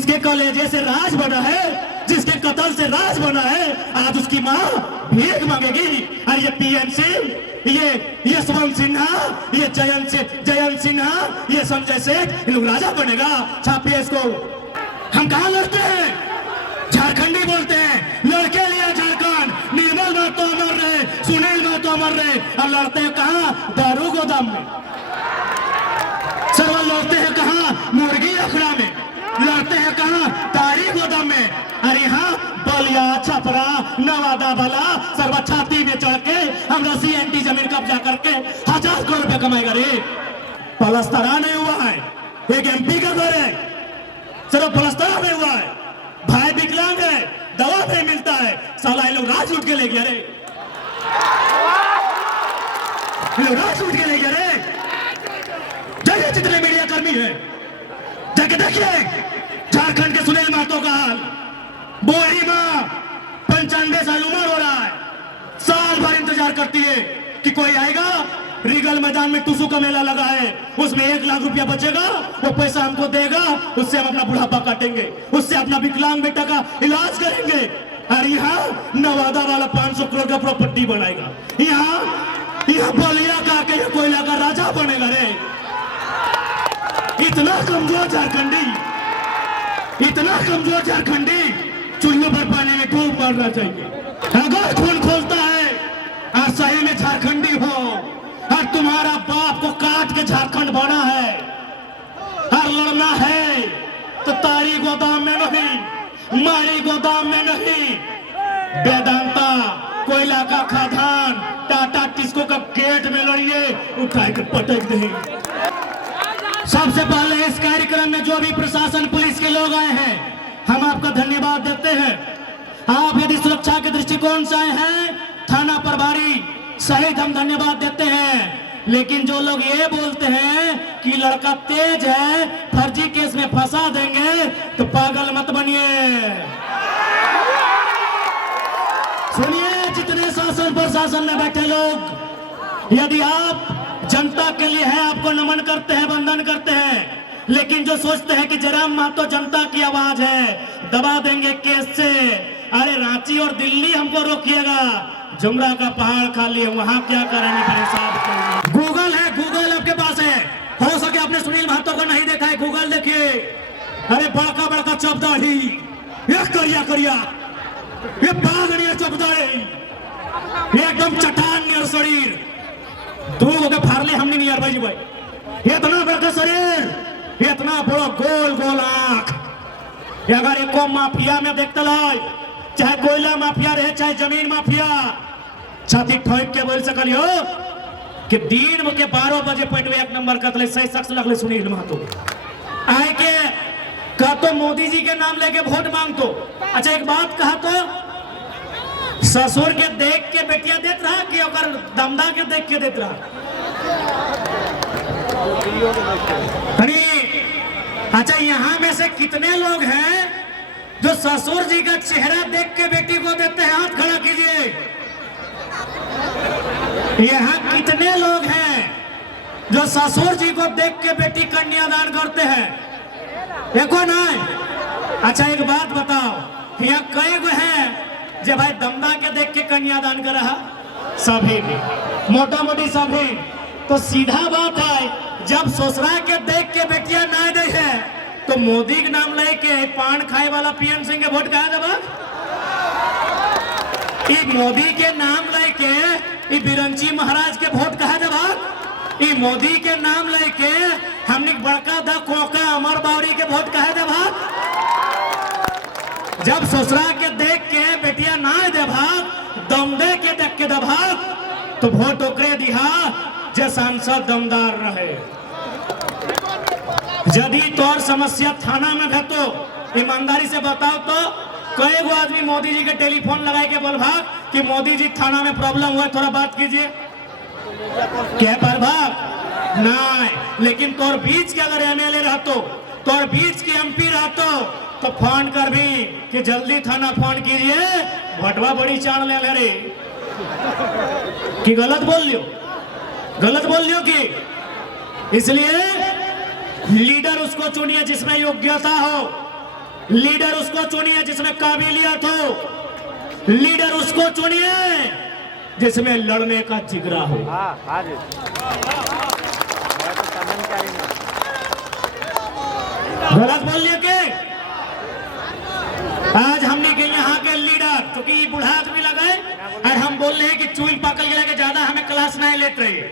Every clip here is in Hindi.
जिसके कलेजे से राज बना है, जिसके कत्ल से राज बना है, आज उसकी माँ भीख मांगेगी। और ये पीएन सिंह, ये यशवंत सिन्हा, ये जयंत सिन्हा, ये संजय सेठ, इन लोग राजा बनेगा। छापिए इसको। हम कहाँ लड़ते हैं? झारखंडी बोलते हैं, लड़के लिया झारखंड। निर्मल महतो अमर रहे, सुनील महतो अमर रहे। और लड़ते हैं कहाँ? दारू गोदाम में। सरवा लड़ते हैं कहाँ? मुर्गी अखड़ा में। लड़ते हैं कहाँ? तारी गोदाम में। और यहाँ बलिया, छपरा, नवादा वाला सरवा छाती में चढ़ के हम सीएनटी जमीन कब्जा करके 1000 करोड़ रुपया कमाएगा रे। पलस्तरा नहीं हुआ है, एक एमपी का घर है, सिर्फ पलस्तरा नहीं हुआ है। भाई विकलांग है, दवा नहीं मिलता है, साला ये लोग राज लूट के ले गया रे। ये लोग राज लूट के ले गया रे। जाइए जितने मीडिया कर्मी है, जाके देखिए झारखंड के सुनील महतो का हाल। बोरी माँ 95 साल उम्र हो रहा है, साल भर इंतजार करती है कि कोई आएगा। रीगल मैदान में टुसू का मेला लगा है, उसमें 1 लाख रुपया बचेगा, वो पैसा हमको देगा, उससे हम अपना बुढ़ापा काटेंगे, उससे अपना विकलांग बेटा का इलाज करेंगे। और यहाँ नवादा वाला 500 करोड़ का प्रॉपर्टी बनाएगा। यहाँ बलिया का के कोयला का राजा बनेगा रे। इतना कमजोर झारखंडी, इतना कमजोर झारखंडी, चुल्लू पर पानी में डूब मरना चाहिए। अगर खून खोलता है और सही में झारखंडी हो और तुम्हारा बाप को काट के झारखंड बना है और लड़ना है, तो तारी गोदाम में नहीं, मारी गोदाम में नहीं, वेदांता कोयला का खदान, टाटा टिस्को का गेट में लड़िए, उठा के पटक देंगे। सबसे पहले इस कार्यक्रम में जो भी प्रशासन पुलिस के लोग आए हैं, हम आपका धन्यवाद देते हैं। आप यदि सुरक्षा के दृष्टिकोण से आए हैं, थाना प्रभारी सहित हम धन्यवाद देते हैं। लेकिन जो लोग ये बोलते हैं कि लड़का तेज है, फर्जी केस में फंसा देंगे, तो पागल मत बनिए। सुनिए जितने शासन प्रशासन में बैठे लोग, यदि आप जनता के लिए है, आपको नमन करते हैं, वंदन करते हैं। लेकिन जो सोचते हैं कि जयराम महतो जनता की आवाज है, दबा देंगे केस से, अरे रांची और दिल्ली हमको रोकिएगा, जुमरा का पहाड़ खाली है, वहां क्या करेंगे मेरे साहब? गूगल है, गूगल आपके पास है, हो सके आपने सुनील महतो को नहीं देखा है, गूगल देखिए। अरे बड़का बड़का चौबदाढ़ी, ये करिया करिया, ये बागड़िया चौबदाढ़ी, एकदम चट्टान नियर शरीर, तू ओके फाड़ले हमने नहीं यार भाई। इतना बड़का शरीर, इतना बड़ा गोल गोल आंख। अगर एको माफिया में देखते लाई, चाहे कोयला माफिया रहे, चाहे जमीन माफिया, छाती ठोक के बोल सकलियो कि दिन के 12 बजे पॉइंट 1 नंबर कतले सही शख्स लगले सुनील महतो आए के कह तो मोदी जी के नाम लेके वोट मांग तो। अच्छा एक बात कहा तो ससुर के देख के बेटिया देख रहा कि ओकर दमदा के देख के देख रहा? अच्छा यहाँ में से कितने लोग हैं जो ससुर जी का चेहरा देख के बेटी को देते हैं? हाथ खड़ा कीजिए। यहाँ कितने लोग हैं जो ससुर जी को देख के बेटी कन्यादान करते हैं? देखो ना। अच्छा एक बात बताओ, यहाँ कई गो हैं जो भाई दमदा के देख के कन्यादान कर रहा? सभी मोटा मोटी सभी। तो सीधा बात है, जब ससुरा के देख के बेटियां ना दे है, तो मोदी के नाम लेके पान खाए वाला पीएम सिंह के वोट कहा देबा? मोदी के नाम लेके बिरंची महाराज के वोट कहा देबा? मोदी के नाम लेके हमने बड़का दा कोका अमर बावरी के वोट कहा देबा? जब ससुरा के देख के बेटिया ना देबा, दम दे के देख के देबा, तो वोट ओकरे दिहा जे सांसद दमदार रहे। यदि तोर समस्या थाना में है तो ईमानदारी से बताओ तो कई गो आदमी मोदी जी के टेलीफोन लगाए के बोल भाग कि मोदी जी थाना में प्रॉब्लम हुआ, थोड़ा बात कीजिए। क्या पर भाग नहीं, लेकिन तोर बीच के अगर एमएलए रहतो, तोर बीच के एमपी रहतो, तो फोन कर भी कि जल्दी थाना फोन कीजिए, भटवा बड़ी चाण ले रे। कि गलत बोल लियो, गलत बोल लियो कि? इसलिए लीडर उसको चुनिए जिसमें योग्यता हो, लीडर उसको चुनिए जिसमें काबिलियत हो, लीडर उसको चुनिए जिसमें लड़ने का जिगरा हो। गलत बोल लिया के आज हमने के यहाँ के लीडर क्योंकि बुढ़ा आदमी लगाए और हम बोल रहे हैं कि चूल पकड़ गया के ज्यादा हमें क्लास नहीं लेते रहे,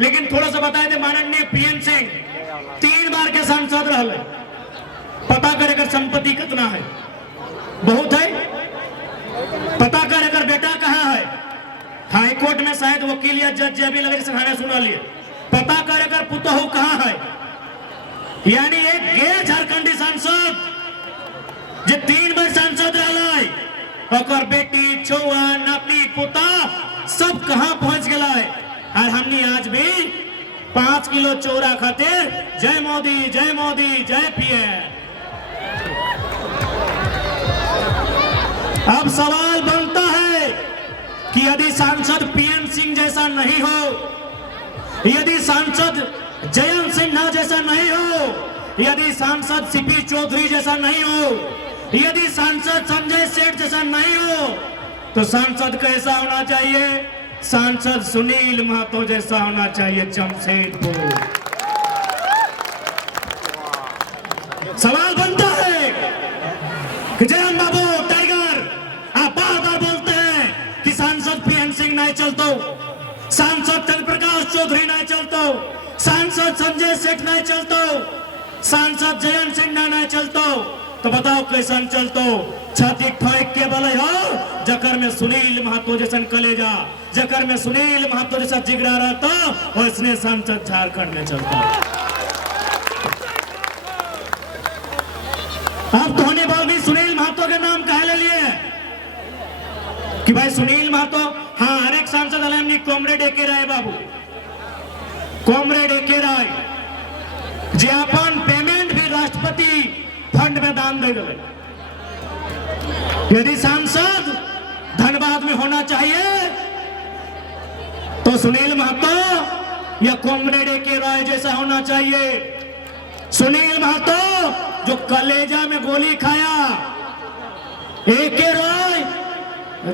लेकिन थोड़ा सा बताए थे माननीय पीएन सिंह 3 बार के सांसद रहे, पता करे अगर संपत्ति कितना है, बहुत है, पता करे अगर बेटा कहाँ है, हाई कोर्ट में शायद वकील या जज भी लगे सिखाने सुना लिए, पता करे अगर पुतहू कहाँ है। यानी एक गे झारखंडी सांसद जो 3 बार सांसद रहा, और बेटी छुआ नाती पुता सब कहां पहुंच गया है। और हमने आज भी 5 किलो चौरा खातिर जय मोदी जय मोदी जय पीएम। अब सवाल बनता है कि यदि सांसद पीएन सिंह जैसा नहीं हो, यदि सांसद जयंत सिन्हा जैसा नहीं हो, यदि सांसद सीपी चौधरी जैसा नहीं हो, यदि सांसद संजय सेठ जैसा नहीं हो, तो सांसद कैसा होना चाहिए? सांसद सुनील महतो जैसा होना चाहिए जमशेदपुर। सवाल बनता है कि जयंत बाबू टाइगर आप बार बार बोलते हैं कि सांसद पीएन सिंह नहीं चलतो, सांसद चंद्र प्रकाश चौधरी नहीं चलतो, सांसद संजय सेठ नहीं चलतो, सांसद जयंत सिन्हा नहीं चलतो, तो बताओ कैसा चलतो? छाती ठोक के बोले हो जकर में सुनील महतो जैसा कलेजा, जकर में सुनील महतो जैसा जिगरा रहता, और इसने सांसद झारखंड में चलता। अब तो होने बाल भी सुनील महतो के नाम कहे ले लिए कि भाई सुनील महतो, हाँ हर एक सांसद अलग कॉमरेड एके राय बाबू, कॉमरेड एके राय जे अपन पेमेंट भी राष्ट्रपति फंड में दान दे गए। यदि सांसद धनबाद में होना चाहिए तो सुनील महतो या कॉमरेड एके राय जैसा होना चाहिए। सुनील महतो जो कलेजा में गोली खाया, एके राय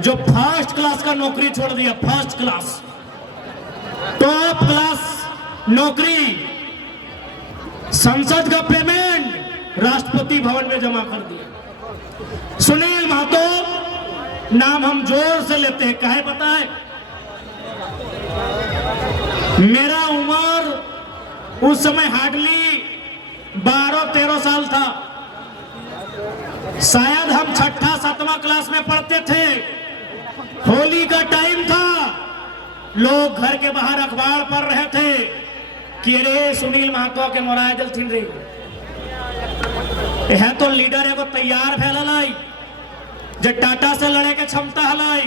जो फर्स्ट क्लास का नौकरी छोड़ दिया, फर्स्ट क्लास टॉप क्लास नौकरी, संसद का पेमेंट राष्ट्रपति भवन में जमा कर दिया। सुनील महतो नाम हम जोर से लेते हैं, काहे पता है? मेरा उम्र उस समय हार्डली 12-13 साल था, शायद हम 6ठी-7वीं क्लास में पढ़ते थे। होली का टाइम था, लोग घर के बाहर अखबार पढ़ रहे थे कि अरे सुनील महतो के मोराय दल थी रही है, तो लीडर एगो तैयार भैल, जे टाटा से लड़े के क्षमता हलाई,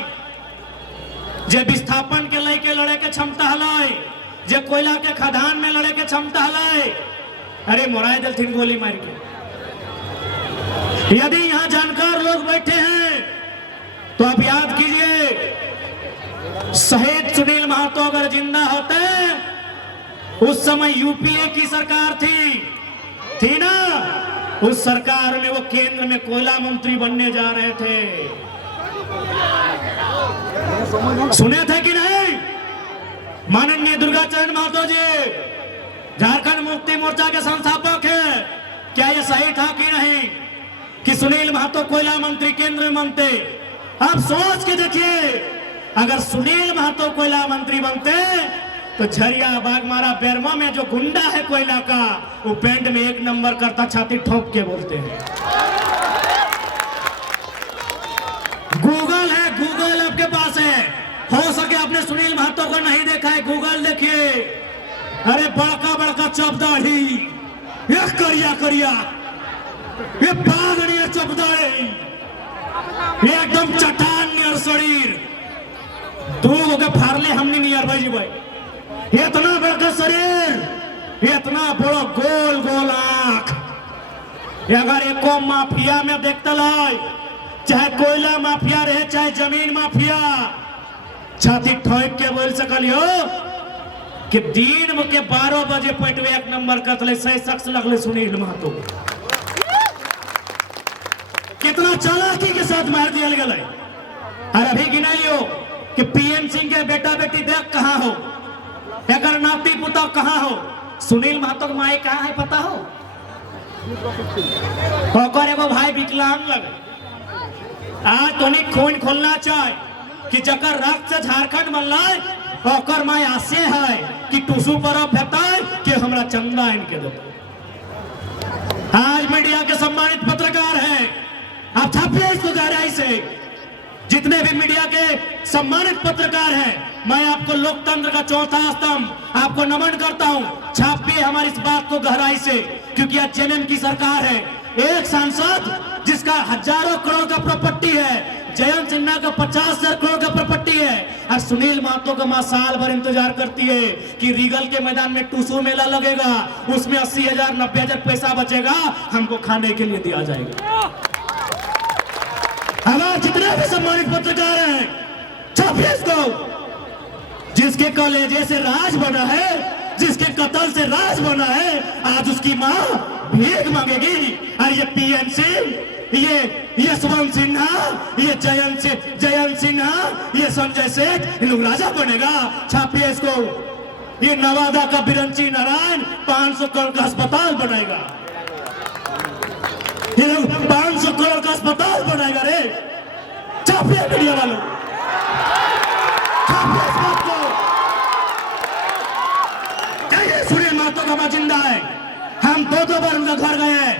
जे विस्थापन के लय के लड़े के क्षमता हलाई, जे कोयला के खदान में लड़े के क्षमता हलाई, अरे मोराय दल थी गोली मार के। यदि यहाँ जानकार लोग बैठे हैं तो आप याद कीजिए, शहीद सुनील महतो अगर जिंदा होते, उस समय यूपीए की सरकार थी ना, उस सरकार में वो केंद्र में कोयला मंत्री बनने जा रहे थे। सुने थे कि नहीं? माननीय दुर्गाचरण महतो जी झारखंड मुक्ति मोर्चा के संस्थापक है, क्या ये सही था कि नहीं कि सुनील महतो कोयला मंत्री केंद्र में बनते? आप सोच के देखिए, अगर सुनील महतो कोयला मंत्री बनते तो झरिया बागमारा बेरमा में जो गुंडा है कोयला का, वो पेंट में 1 नंबर करता, छाती ठोक के बोलते हैं। गूगल है, गूगल आपके पास है, हो सके आपने सुनील महतो को नहीं देखा है, गूगल देखिए। अरे बड़का बड़का चौपदाढ़ी, ये करिया करिया, ये बागड़िया चौपदाढ़ी, ये एकदम चट्टान नियर शरीर, तू के फारले हमने नियर भाई भाई, इतना बड़का शरीर, इतना बड़ा गोल गोल आंख। अगर एको माफिया में देखते लाई, चाहे कोयला माफिया रहे चाहे जमीन माफिया, छाती ठोक के बोल सकलियो कि दिन के 12 बजे पेटवे 1 नंबर करते, सही शख्स लगले सुनील महतो। कितना चालाकी के साथ मार दिया गया। और अभी गिना लियो कि पीएम सिंह के बेटा बेटी देख कहां हो, अगर नाती पुता कहां हो, सुनील महतो माई कहां है पता हो? और एगो भाई विकलांग लगे। आज तो नहीं खून खोलना चाहे कि जकर रक्त से झारखंड बनला और माई आशे है कि टूसू पर भेटाए कि हमरा चंदा इनके दे। आज मीडिया के सम्मानित पत्रकार हैं, आप छापिए इसको गहराई से। जितने भी मीडिया के सम्मानित पत्रकार हैं, मैं आपको लोकतंत्र का चौथा स्तंभ आपको नमन करता हूं। छापिए हमारी इस बात को गहराई से, क्योंकि आज जेएमएम की सरकार है। एक सांसद जिसका हजारों करोड़ का प्रॉपर्टी है, जयंत सिन्हा का 50,000 करोड़ का प्रॉपर्टी है, और सुनील महतो का मां साल भर इंतजार करती है कि रीगल के मैदान में टूसू मेला लगेगा, उसमें 80,000 90,000 पैसा बचेगा, हमको खाने के लिए दिया जाएगा। हमारे जितने भी सम्मानित पत्रकार हैं, छापिए इसको। जिसके कलेजे से राज बना है, जिसके कत्ल से राज बना है, आज उसकी मां भीख मांगेगी। और ये पीएम सिंह, ये यशवंत सिन्हा, ये जयंत सिन्हा, ये संजय सेठ, इन लोग राजा बनेगा। छापिए इसको। ये नवादा का बिरंची नारायण 500 करोड़ का अस्पताल बनाएगा। ये लोग 500 करोड़ का अस्पताल बनाएगा रे। छापिए मीडिया वालों, छापिए इस बात को। सुनील महतो का मां जिंदा है। हम दो बार उनका घर गए हैं,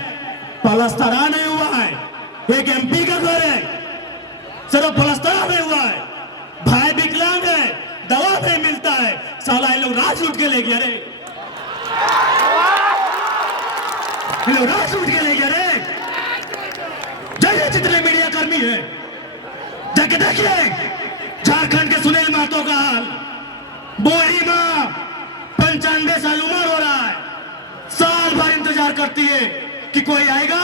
पलस्तरा नहीं हुआ है। एक एमपी का घर है, सिर्फ पलस्तरा नहीं हुआ है। भाई विकलांग है, दवा नहीं मिलता है, साला ये लोग राज लूट के ले गया रे। ये लोग राज लूट के ले गया रे। जय जितने मीडिया कर्मी है, देखिए झारखंड के सुनील महतो का हाल। बोरी मां 95 साल उम्र हो रहा है, साल भर इंतजार करती है कि कोई आएगा।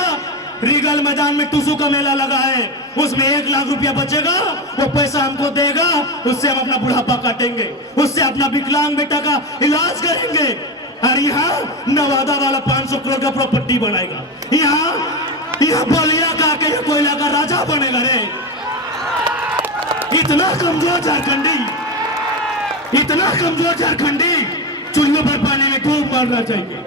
रीगल मैदान में टूसू का मेला लगा है, उसमें 1 लाख रुपया बचेगा, वो पैसा हमको देगा, उससे हम अपना बुढ़ापा काटेंगे, उससे अपना विकलांग बेटा का इलाज करेंगे। और यहाँ नवादा वाला 500 करोड़ का प्रॉपर्टी बनाएगा। यहाँ बलिया का के कोयला का राजा बनेगा रे। इतना कमजोर झारखंडी, इतना कमजोर झारखंडी चुल्लू पर पानी में डूब मरना चाहिए।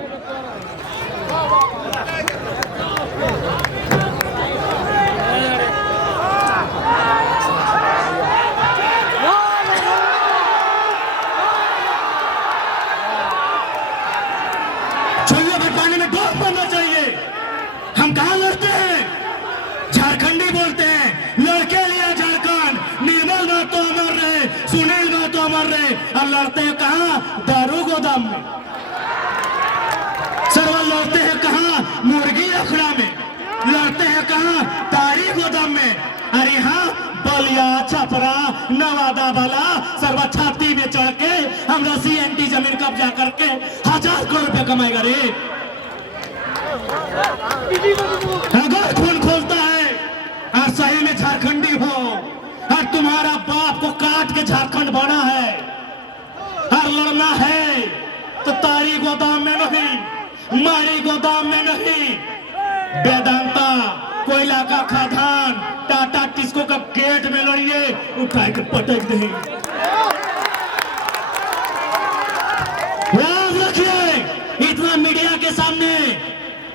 चुल्लू पर पानी में डूब मरना चाहिए। हम कहां लड़ते हैं? झारखंडी बोलते हैं, लड़के लिया झारखंड, निर्मल महतो अमर रहे, सुनील महतो अमर रहे। और लड़ते हैं कहां? दारू गोदाम में। सरवा लड़ते हैं कहां? मुर्गी अखड़ा में। लड़ते हैं कहां? तारी गोदाम में। अरे यहाँ बलिया छपरा नवादा वाला सरवा छाती में चढ़ के हम सीएनटी जमीन कब्जा करके 1000 करोड़ रुपया कमाएगा रे। अगर खून खोलता है और सही में झारखंडी हो, और तुम्हारा बाप को काट के झारखंड बना है, और लड़ना है तो तारी गोदाम में नहीं, मारी गोदाम में नहीं, वेदांता कोयला का खदान टाटा टिस्को का गेट में लड़िए, उठा के पटक दे। याद रखिए, इतना मीडिया के सामने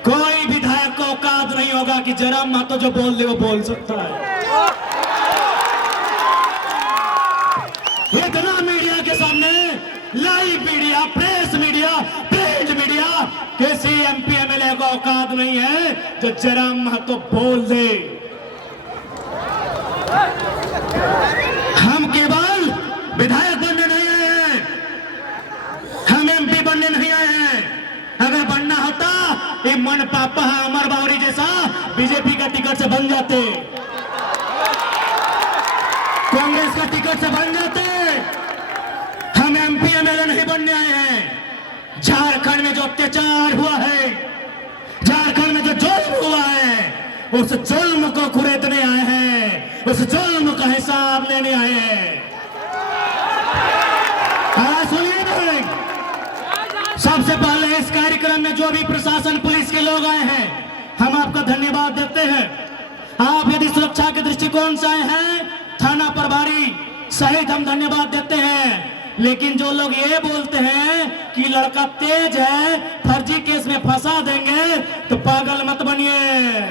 कोई विधायक का औकात नहीं होगा कि जयराम महतो जो बोल दे वो बोल सकता है। इतना मीडिया के सामने, live media, press media, print media, किसी एमपी एमएलए का औकात नहीं है जो जयराम महतो बोल दे। हम केवल विधायक बनने नहीं आए हैं, हम एमपी बनने नहीं आए हैं। अगर बनना होता ये मन पापा अमर बावरी जैसा बीजेपी का टिकट से बन जाते, कांग्रेस का टिकट से बन जाते। हम एमपी एमएलए नहीं बनने आए हैं। झारखंड में जो अत्याचार हुआ है, झारखंड में जो जुल्म हुआ है, उस जुल्म को कुरेदने आए हैं, उस जुल्म का हिसाब लेने आए हैं। सुनिए, सबसे पहले इस कार्यक्रम में जो भी प्रशासन पुलिस के लोग आए हैं, हम आपका धन्यवाद देते हैं। आप यदि सुरक्षा के दृष्टिकोण से आए हैं, थाना प्रभारी सहित हम धन्यवाद देते हैं। लेकिन जो लोग ये बोलते हैं कि लड़का तेज है, फर्जी केस में फंसा देंगे, तो पागल मत बनिए।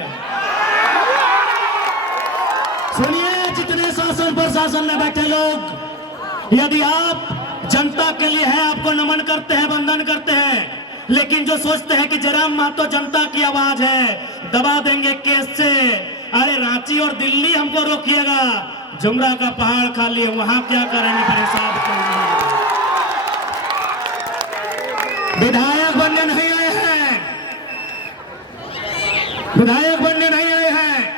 सुनिए, जितने शासन प्रशासन में बैठे लोग, यदि आप जनता के लिए है, आपको नमन करते हैं, वंदन करते हैं, लेकिन जो सोचते हैं कि जयराम महतो जनता की आवाज है, दबा देंगे केस से, अरे रांची और दिल्ली हमको रोकिएगा, जुमरा का पहाड़ खाली है, वहां क्या करेंगे फिर हिसाब करेंगे। विधायक बनने नहीं आए हैं, विधायक बनने नहीं आए हैं,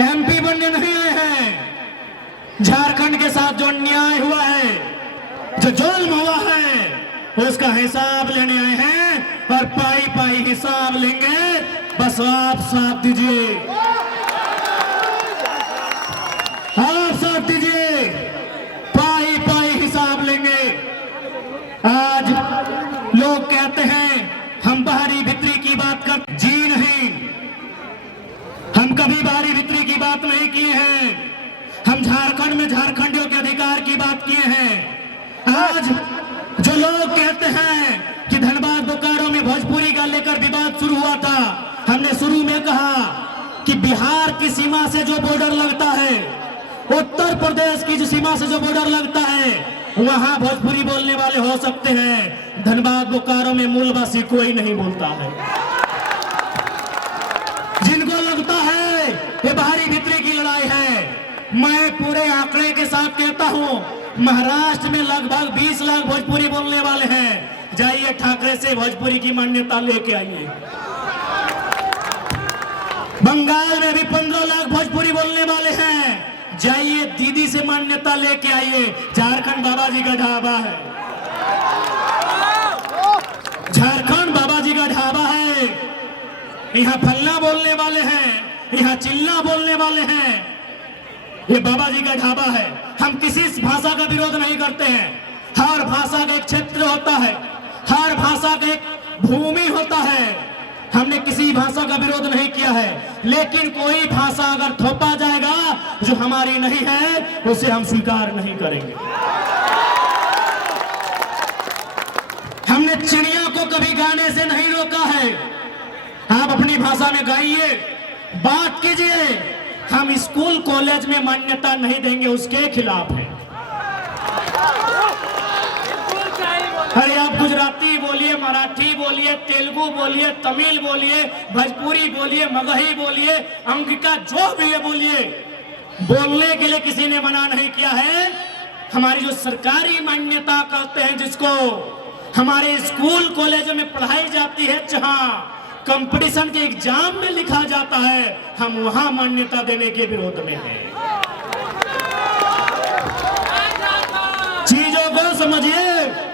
एमपी बनने नहीं आए हैं। झारखंड के साथ जो अन्याय हुआ है, जो जुल्म हुआ है, उसका हिसाब लेने आए हैं और पाई पाई हिसाब लेंगे। बस आप साथ दीजिए, आप साथ दीजिए, पाई पाई हिसाब लेंगे। आज लोग कहते हैं हम बाहरी भीतरी की बात कर, जी नहीं, हम कभी बाहरी भीतरी की बात नहीं किए हैं। हम झारखंड में झारखंडियों के अधिकार की बात किए हैं। आज जो लोग कहते हैं कि धनबाद बोकारो में भोजपुरी का लेकर विवाद शुरू हुआ था, हमने शुरू में कहा कि बिहार की सीमा से जो बॉर्डर लगता है, उत्तर प्रदेश की जो सीमा से जो बॉर्डर लगता है, वहां भोजपुरी बोलने वाले हो सकते हैं, धनबाद बोकारो में मूलवासी कोई नहीं बोलता है। जिनको लगता है ये बाहरी भीतरी की लड़ाई है, मैं पूरे आंकड़े के साथ कहता हूं, महाराष्ट्र में लगभग 20 लाख भोजपुरी बोलने वाले हैं। जाइए ठाकरे से भोजपुरी की मान्यता लेके आइए। बंगाल में भी 15 लाख भोजपुरी बोलने वाले हैं। जाइए दीदी से मान्यता लेके आइए। झारखंड बाबा जी का ढाबा है, झारखंड बाबा जी का ढाबा है। यहाँ फलना बोलने वाले हैं, यहाँ चिल्ला बोलने वाले हैं। ये बाबा जी का ढाबा है। हम किसी भाषा का विरोध नहीं करते हैं। हर भाषा का एक क्षेत्र होता है, हर भाषा का एक भूमि होता है। हमने किसी भाषा का विरोध नहीं किया है, लेकिन कोई भाषा अगर थोपा जाएगा जो हमारी नहीं है, उसे हम स्वीकार नहीं करेंगे। हमने चिड़िया को कभी गाने से नहीं रोका है। आप अपनी भाषा में गाइए, बात कीजिए। हम स्कूल कॉलेज में मान्यता नहीं देंगे, उसके खिलाफ हैं। अरे आप गुजराती बोलिए, मराठी बोलिए, तेलुगु बोलिए, तमिल बोलिए, भोजपुरी बोलिए, मगही बोलिए, अंगिका जो भी है बोलिए, बोलने के लिए किसी ने मना नहीं किया है। हमारी जो सरकारी मान्यता कहते हैं, जिसको हमारे स्कूल कॉलेज में पढ़ाई जाती है, जहां कंपटीशन के एग्जाम में लिखा जाता है, हम वहां मान्यता देने के विरोध में हैं। चीजों को समझिए।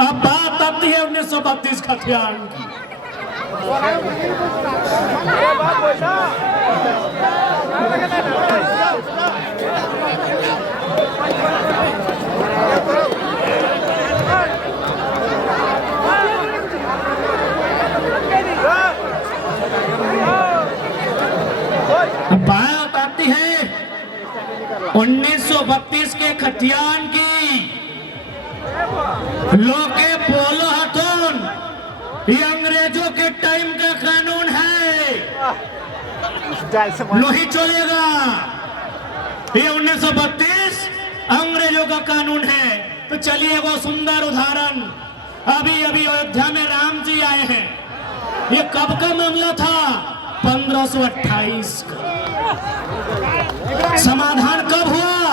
अब बात आती है 1932 खतियान की। बात आती है 1932 के खतियान की। लोके पोलो हथोन, ये अंग्रेजों के टाइम का कानून है, नहीं चलेगा। ये 1932 अंग्रेजों का कानून है। तो चलिए वो सुंदर उदाहरण, अभी अभी अयोध्या में राम जी आए हैं। ये कब का मामला था? 1528 का। समाधान कब हुआ?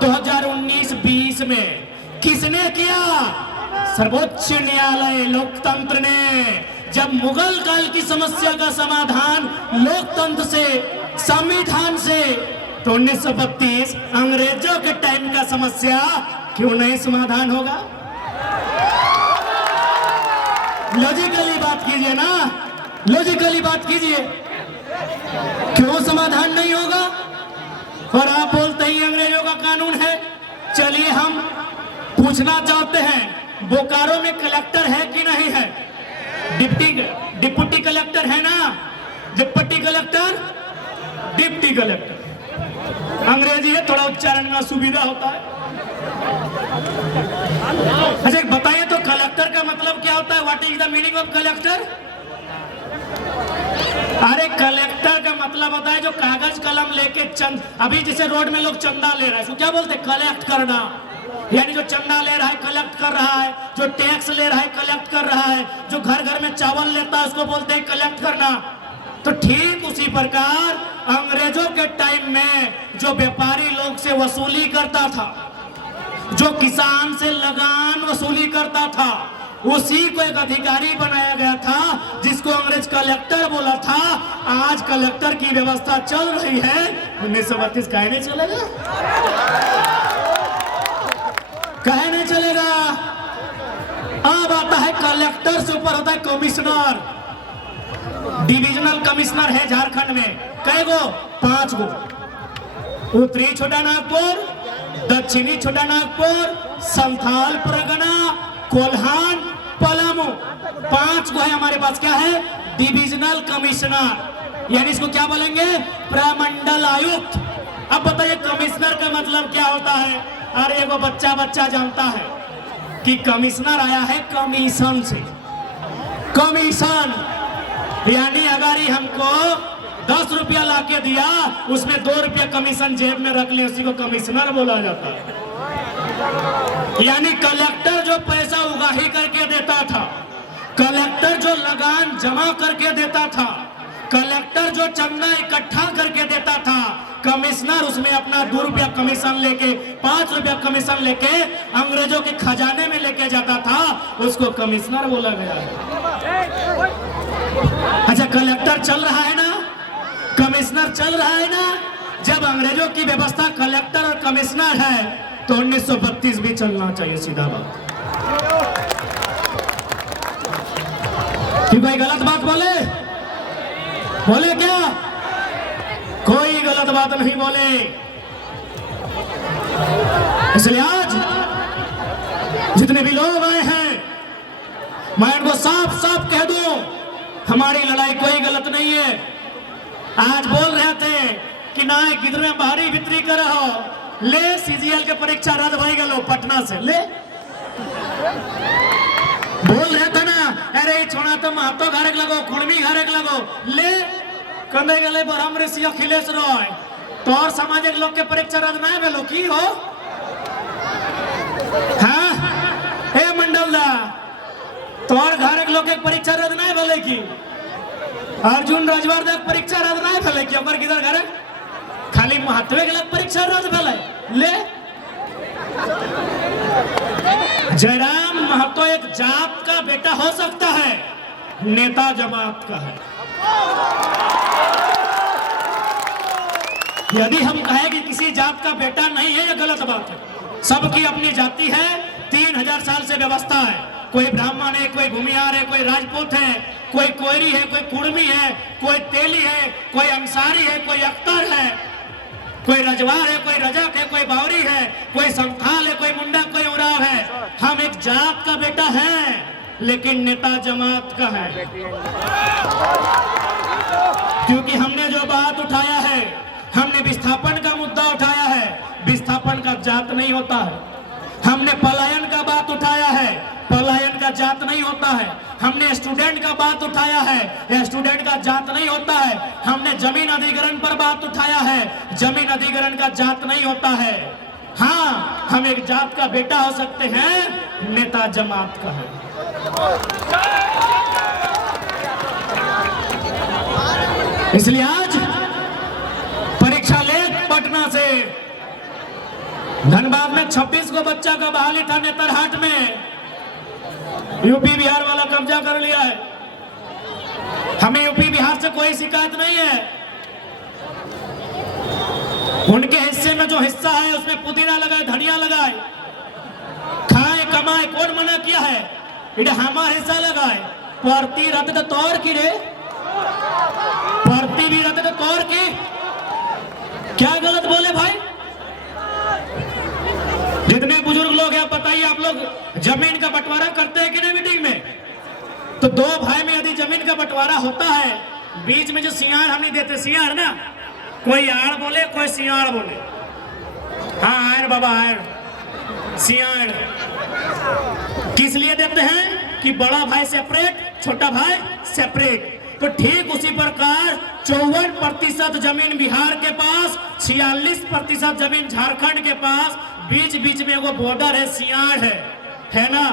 2019-20 में। किसने किया? सर्वोच्च न्यायालय, लोकतंत्र ने। जब मुगल काल की समस्या का समाधान लोकतंत्र से, संविधान से, तो 1932 अंग्रेजों के टाइम का समस्या क्यों नहीं समाधान होगा? लॉजिकली बात कीजिए ना, लॉजिकली बात कीजिए, क्यों समाधान नहीं होगा? और आप बोलते ही अंग्रेजों का कानून है। चलिए हम पूछना चाहते हैं, बोकारो में कलेक्टर है कि नहीं है? डिप्टी कलेक्टर है ना? Deputy collector deputy collector. अंग्रेजी है, थोड़ा उच्चारण में सुविधा होता है। अच्छा बताइए तो कलेक्टर का मतलब क्या होता है? What is the meaning of collector? अरे कलेक्टर का मतलब होता है जो कागज कलम लेके अभी जैसे रोड में लोग चंदा ले रहा है, तो क्या बोलते हैं? कलेक्ट करना। यानी जो चंदा ले रहा है कलेक्ट कर रहा है, जो टैक्स ले रहा है कलेक्ट कर रहा है, जो घर घर में चावल लेता है उसको बोलते हैं कलेक्ट करना। तो ठीक उसी प्रकार अंग्रेजों के टाइम में जो व्यापारी लोग से वसूली करता था, जो किसान से लगान वसूली करता था, उसी को एक अधिकारी बनाया गया था जिसको अंग्रेज कलेक्टर बोला था। आज कलेक्टर की व्यवस्था चल रही है, 1932 काहे नहीं चलेगा? काहे नहीं चलेगा? अब आता है कलेक्टर से ऊपर होता है कमिश्नर। डिविजनल कमिश्नर है झारखंड में, कई गो? 5 गो। उत्तरी छोटा नागपुर, दक्षिणी छोटा नागपुर, संथाल परगना, कोल्हान, पलामू, 5 गो है हमारे पास। क्या है? डिविजनल कमिश्नर, यानी इसको क्या बोलेंगे? प्रमंडल आयुक्त। अब बताइए कमिश्नर का मतलब क्या होता है? अरे वो बच्चा जानता है कि कमिश्नर आया है कमीशन से। कमीशन यानी अगर ही हमको 10 रुपया लाके दिया, उसमें 2 रुपया कमीशन जेब में रख ले, उसी को कमिश्नर बोला जाता है। यानी कलेक्टर जो पैसा उगाही करके देता था, कलेक्टर जो लगान जमा करके देता था, कलेक्टर जो चंदा इकट्ठा करके देता था, कमिश्नर उसमें अपना 2 रुपया कमीशन लेके, 5 रुपया कमीशन लेके अंग्रेजों के खजाने में लेके जाता था, उसको कमिश्नर बोला गया है। अच्छा कलेक्टर चल रहा है ना, कमिश्नर चल रहा है ना। जब अंग्रेजों की व्यवस्था कलेक्टर और कमिश्नर है तो 1932 भी चलना चाहिए, सीधा बात। कि भाई गलत बात बोले क्या? कोई गलत बात नहीं बोले। इसलिए आज जितने भी लोग आए हैं, मैं इनको साफ साफ कह दूं, हमारी लड़ाई कोई गलत नहीं है। आज बोल रहे थे कि ना किधर में भारी वितरी करो, ले सीजीएल के परीक्षा रद्द भाई गलो पटना से ले। बोल रहे थे ना, अरे छोड़ा तो महतो घरक लगो, कुड़मी घरक लगो, ले कंधे गले बरम ऋषि अखिलेश रॉय, तो और सामाजिक लोग के परीक्षा रद्द ना भेलो की हो? हाँ हे मंडल दा, तो और घरक लोग के परीक्षा रद्द ना भेले की? अर्जुन राजवर्धन परीक्षा रद्द ना भेले की? ओकर किधर घर खाली महत्व के लग परीक्षा रद्द भेले ले। जयराम महतो एक जात का बेटा हो सकता है, नेता जमात का है। यदि हम कहें कि किसी जात का बेटा नहीं है, यह गलत बात है। सबकी अपनी जाति है, 3000 साल से व्यवस्था है। कोई ब्राह्मण है, कोई भूमिहार है, कोई राजपूत है, कोई कोयरी है, कोई कुर्मी है, कोई तेली है, कोई अंसारी है, कोई अख्तर है, कोई रजवार है, कोई रजक है, कोई बावरी है, कोई संथाल है, कोई मुंडा, कोई उराव है। हम एक जात का बेटा है, लेकिन नेता जमात का है। क्योंकि हमने जो बात उठाया है, हमने विस्थापन का मुद्दा उठाया है, विस्थापन का जात नहीं होता है। हमने पलायन का बात उठाया है, पलायन का जात नहीं होता है। हमने स्टूडेंट का बात उठाया है, यह स्टूडेंट का जात नहीं होता है। हमने जमीन अधिग्रहण पर बात उठाया है, जमीन अधिग्रहण का जात नहीं होता है। हाँ, हम एक जात का बेटा हो सकते हैं, नेता जमात का है। इसलिए आज परीक्षा ले पटना से, धनबाद में 26 को बच्चा का बहाली था, नेतरहाट में यूपी बिहार वाला कब्जा कर लिया है। हमें यूपी बिहार से कोई शिकायत नहीं है। उनके हिस्से में जो हिस्सा है उसमें पुदीना लगाए, धनिया लगाए, खाए कमाए, कौन मना किया है? इधर हमारा हिस्सा लगाए, परती रहते तो तौर की रे, परती भी रहते तो तौर की। क्या गलत बोले भाई? जितने बुजुर्ग लोग हैं बताइए, आप लोग जमीन का बंटवारा करते हैं कि नहीं मीटिंग में? तो 2 भाई में यदि जमीन का बंटवारा होता है, बीच में जो सियार हम नहीं देते, सियार ना, कोई आड़ बोले, कोई सियाड़ बोले। हाँ आड़ बाबा, आड़ सियाड़ किस लिए देते हैं कि बड़ा भाई सेपरेट, छोटा भाई सेपरेट। तो ठीक उसी प्रकार 54% जमीन बिहार के पास, 46% जमीन झारखंड के पास, बीच बीच में वो बॉर्डर है, सियाड़ है ना।